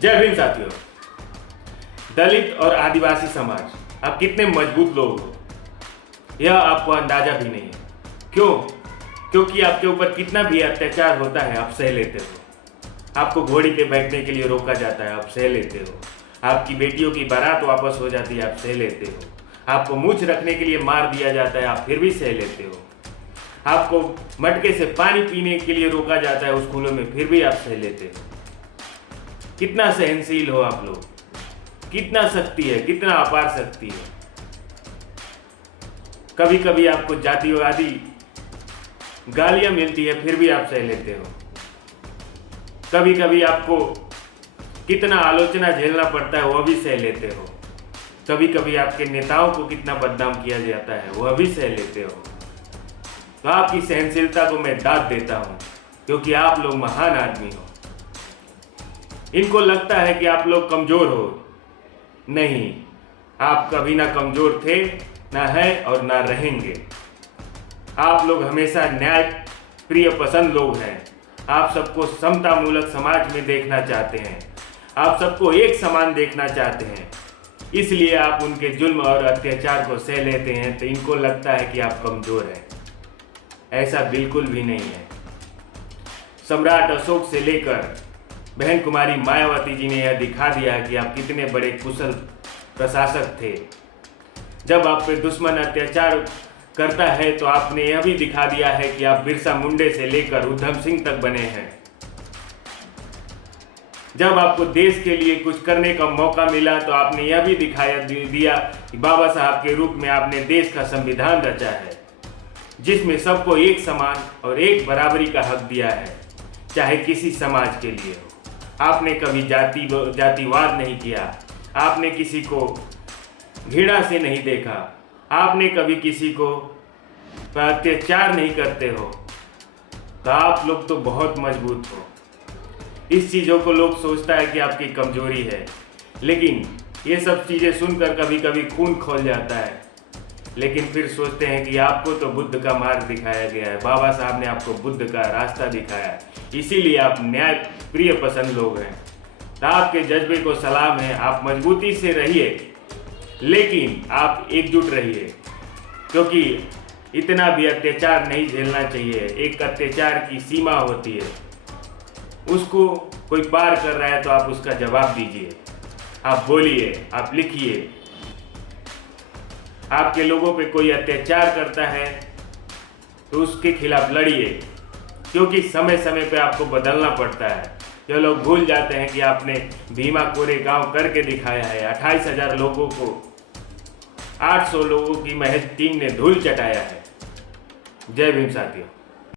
जय भीम साथियों। दलित और आदिवासी समाज आप कितने मजबूत लोग हो यह आपको अंदाजा भी नहीं है। क्यों? क्योंकि आपके ऊपर कितना भी अत्याचार होता है आप सह लेते हो। आपको घोड़ी पे बैठने के लिए रोका जाता है, आप सह लेते हो। आपकी बेटियों की बारात वापस हो जाती है, आप सह लेते हो। आपको मूछ रखने के लिए मार दिया जाता है, आप फिर भी सह लेते हो। आपको मटके से पानी पीने के लिए रोका जाता है स्कूलों में, फिर भी आप सह लेते हो। कितना सहनशील हो आप लोग, कितना शक्ति है, कितना अपार शक्ति है। कभी कभी आपको जातिवादी गालियां मिलती है, फिर भी आप सह लेते हो। कभी कभी आपको कितना आलोचना झेलना पड़ता है, वह भी सह लेते हो। कभी कभी आपके नेताओं को कितना बदनाम किया जाता है, वह भी सह लेते हो। तो आपकी सहनशीलता को मैं दाद देता हूँ, क्योंकि आप लोग महान आदमी हो। इनको लगता है कि आप लोग कमजोर हो। नहीं, आप कभी ना कमजोर थे, ना है और ना रहेंगे। आप लोग हमेशा न्याय प्रिय पसंद लोग हैं। आप सबको समतामूलक समाज में देखना चाहते हैं। आप सबको एक समान देखना चाहते हैं। इसलिए आप उनके जुल्म और अत्याचार को सह लेते हैं। तो इनको लगता है कि आप कमजोर हैं। ऐसा बिल्कुल भी नहीं है। सम्राट अशोक से लेकर बहन कुमारी मायावती जी ने यह दिखा दिया कि आप कितने बड़े कुशल प्रशासक थे। जब आप पे दुश्मन अत्याचार करता है तो आपने यह भी दिखा दिया है कि आप बिरसा मुंडे से लेकर उधम सिंह तक बने हैं। जब आपको देश के लिए कुछ करने का मौका मिला तो आपने यह भी दिखाया दिया कि बाबा साहब के रूप में आपने देश का संविधान रचा है, जिसमें सबको एक समान और एक बराबरी का हक दिया है, चाहे किसी समाज के लिए हो। आपने कभी जातिवाद नहीं किया। आपने किसी को घृणा से नहीं देखा। आपने कभी किसी को अत्याचार नहीं करते हो। तो आप लोग तो बहुत मजबूत हो। इस चीज़ों को लोग सोचता है कि आपकी कमजोरी है, लेकिन ये सब चीज़ें सुनकर कभी कभी खून खौल जाता है। लेकिन फिर सोचते हैं कि आपको तो बुद्ध का मार्ग दिखाया गया है, बाबा साहब ने आपको बुद्ध का रास्ता दिखाया है, इसीलिए आप न्याय प्रिय पसंद लोग हैं। तो आपके जज्बे को सलाम है। आप मजबूती से रहिए, लेकिन आप एकजुट रहिए, क्योंकि इतना भी अत्याचार नहीं झेलना चाहिए। एक अत्याचार की सीमा होती है, उसको कोई पार कर रहा है तो आप उसका जवाब दीजिए। आप बोलिए, आप लिखिए। आपके लोगों पे कोई अत्याचार करता है तो उसके खिलाफ लड़िए, क्योंकि समय समय पे आपको बदलना पड़ता है। जो लोग भूल जाते हैं कि आपने भीमा कोरेगांव करके दिखाया है। 28,000 लोगों को 800 लोगों की महज टीम ने धूल चटाया है। जय भीम साथियों।